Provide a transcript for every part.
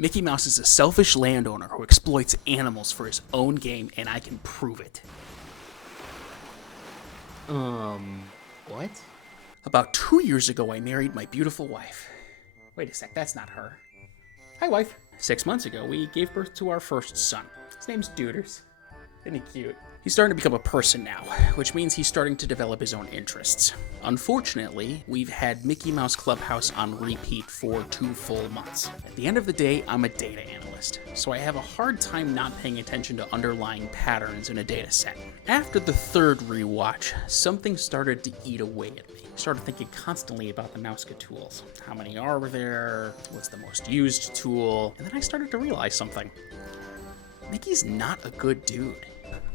Mickey Mouse is a selfish landowner who exploits animals for his own game, and I can prove it. What? About 2 years ago, I married my beautiful wife. Wait a sec, that's not her. Hi, wife. 6 months ago, we gave birth to our first son. His name's Duders. Isn't he cute? He's starting to become a person now, which means he's starting to develop his own interests. Unfortunately, we've had Mickey Mouse Clubhouse on repeat for 2 full months. At the end of the day, I'm a data analyst, so I have a hard time not paying attention to underlying patterns in a data set. After the 3rd rewatch, something started to eat away at me. I started thinking constantly about the Mouskatools. How many are there? What's the most used tool? And then I started to realize something. Mickey's not a good dude.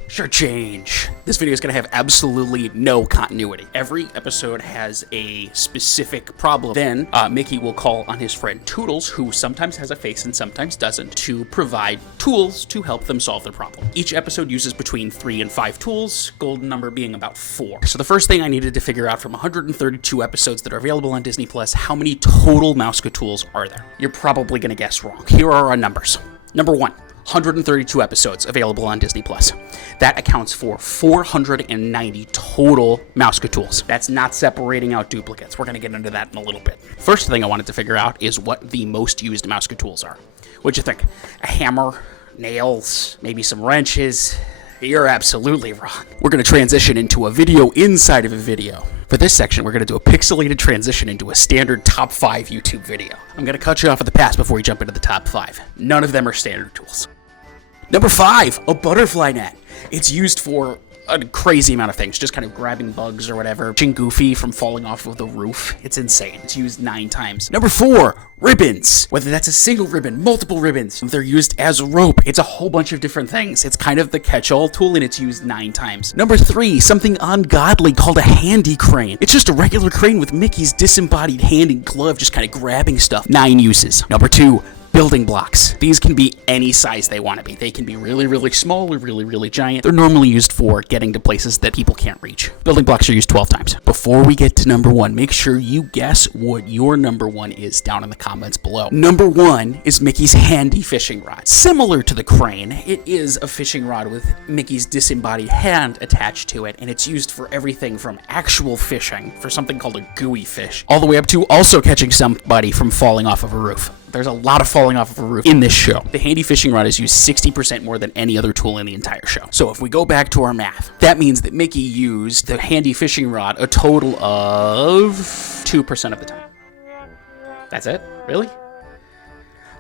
Sure change. This video is going to have absolutely no continuity. Every episode has a specific problem. Then Mickey will call on his friend Toodles, who sometimes has a face and sometimes doesn't, to provide tools to help them solve their problem. Each episode uses between 3 and 5 tools, golden number being about 4. So the first thing I needed to figure out from 132 episodes that are available on Disney Plus, how many total Mouskatools are there? You're probably going to guess wrong. Here are our numbers. Number 1. 132 episodes available on Disney Plus. That accounts for 490 total Mouskatools. That's not separating out duplicates. We're going to get into that in a little bit. First thing I wanted to figure out is what the most used Mouskatools are. What'd you think? A hammer, nails, maybe some wrenches? You're absolutely wrong. We're going to transition into a video inside of a video. For this section, we're going to do a pixelated transition into a standard top 5 YouTube video. I'm going to cut you off at the pass before we jump into the top 5. None of them are standard tools. Number 5, a butterfly net. It's used for a crazy amount of things, just kind of grabbing bugs or whatever. Catching Goofy from falling off of the roof. It's insane. It's used 9 times. Number 4, ribbons. Whether that's a single ribbon, multiple ribbons, they're used as rope. It's a whole bunch of different things. It's kind of the catch-all tool, and it's used 9 times. Number 3, something ungodly called a handy crane. It's just a regular crane with Mickey's disembodied hand and glove just kind of grabbing stuff. 9 uses. Number 2, building blocks. These can be any size they want to be. They can be really, really small or really, really giant. They're normally used for getting to places that people can't reach. Building blocks are used 12 times. Before we get to number 1, make sure you guess what your number 1 is down in the comments below. Number 1 is Mickey's handy fishing rod. Similar to the crane, it is a fishing rod with Mickey's disembodied hand attached to it, and it's used for everything from actual fishing, for something called a gooey fish, all the way up to also catching somebody from falling off of a roof. There's a lot of falling off of a roof in this show. The handy fishing rod is used 60% more than any other tool in the entire show. So if we go back to our math, that means that Mickey used the handy fishing rod a total of 2% of the time. That's it? Really?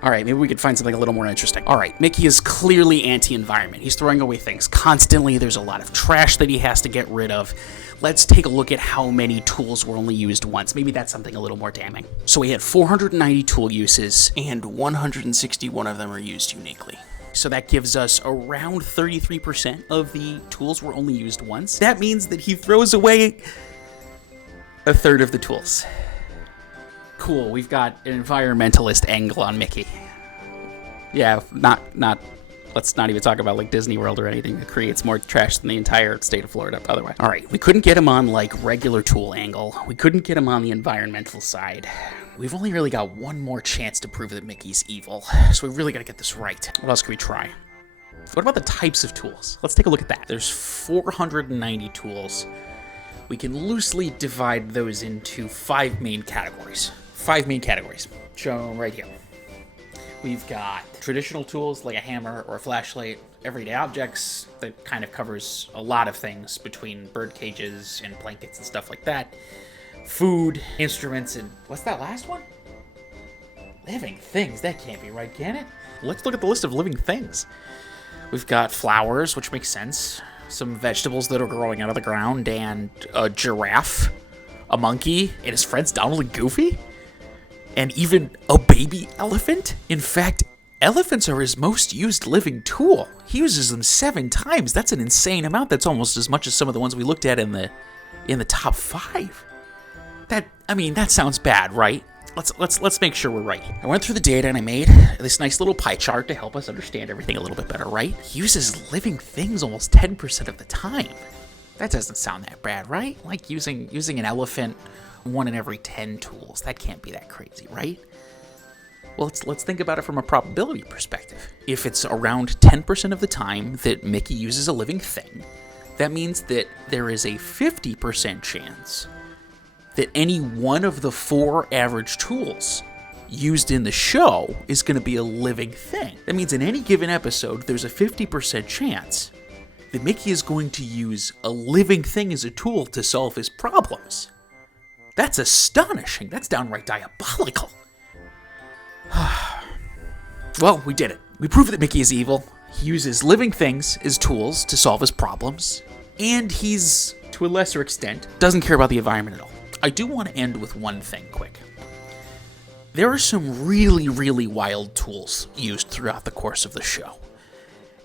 All right, maybe we could find something a little more interesting. All right, Mickey is clearly anti-environment. He's throwing away things constantly. There's a lot of trash that he has to get rid of. Let's take a look at how many tools were only used once. Maybe that's something a little more damning. So we had 490 tool uses, and 161 of them are used uniquely. So that gives us around 33% of the tools were only used once. That means that he throws away a third of the tools. Cool, we've got an environmentalist angle on Mickey. Yeah, let's not even talk about like Disney World or anything that creates more trash than the entire state of Florida otherwise. All right, we couldn't get him on like regular tool angle. We couldn't get him on the environmental side. We've only really got one more chance to prove that Mickey's evil, so we really gotta get this right. What else can we try? What about the types of tools? Let's take a look at that. There's 490 tools. We can loosely divide those into 5 main categories. 5 main categories, shown right here. We've got traditional tools like a hammer or a flashlight, everyday objects that kind of covers a lot of things between bird cages and blankets and stuff like that. Food, instruments, and what's that last one? Living things. That can't be right, can it? Let's look at the list of living things. We've got flowers, which makes sense. Some vegetables that are growing out of the ground, and a giraffe, a monkey, and his friends Donald and Goofy, and even a baby elephant. In fact, elephants are his most used living tool. He uses them 7 times. That's an insane amount. That's almost as much as some of the ones we looked at in the top 5. That sounds bad, right? Let's make sure we're right. I went through the data and I made this nice little pie chart to help us understand everything a little bit better, right? He uses living things almost 10% of the time. That doesn't sound that bad, right? Like using an elephant 1 in every 10 tools. That can't be that crazy, right? Well, let's think about it from a probability perspective. If it's around 10% of the time that Mickey uses a living thing, that means that there is a 50% chance that any one of the 4 average tools used in the show is going to be a living thing. That means in any given episode, there's a 50% chance that Mickey is going to use a living thing as a tool to solve his problems. That's astonishing. That's downright diabolical. Well, we did it. We proved that Mickey is evil. He uses living things as tools to solve his problems. And he's, to a lesser extent, doesn't care about the environment at all. I do want to end with one thing quick. There are some really, really wild tools used throughout the course of the show.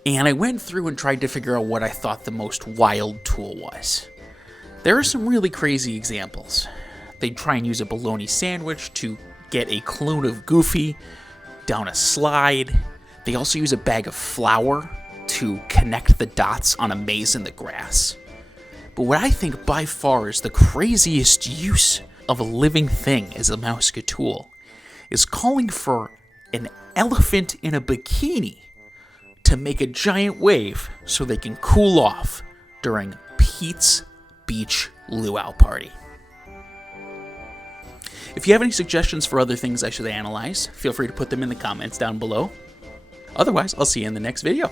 And I went through and tried to figure out what I thought the most wild tool was. There are some really crazy examples. They try and use a bologna sandwich to get a clone of Goofy down a slide. They also use a bag of flour to connect the dots on a maze in the grass. But what I think by far is the craziest use of a living thing as a Mouskatool is calling for an elephant in a bikini to make a giant wave so they can cool off during Pete's Beach Luau Party. If you have any suggestions for other things I should analyze, feel free to put them in the comments down below. Otherwise, I'll see you in the next video.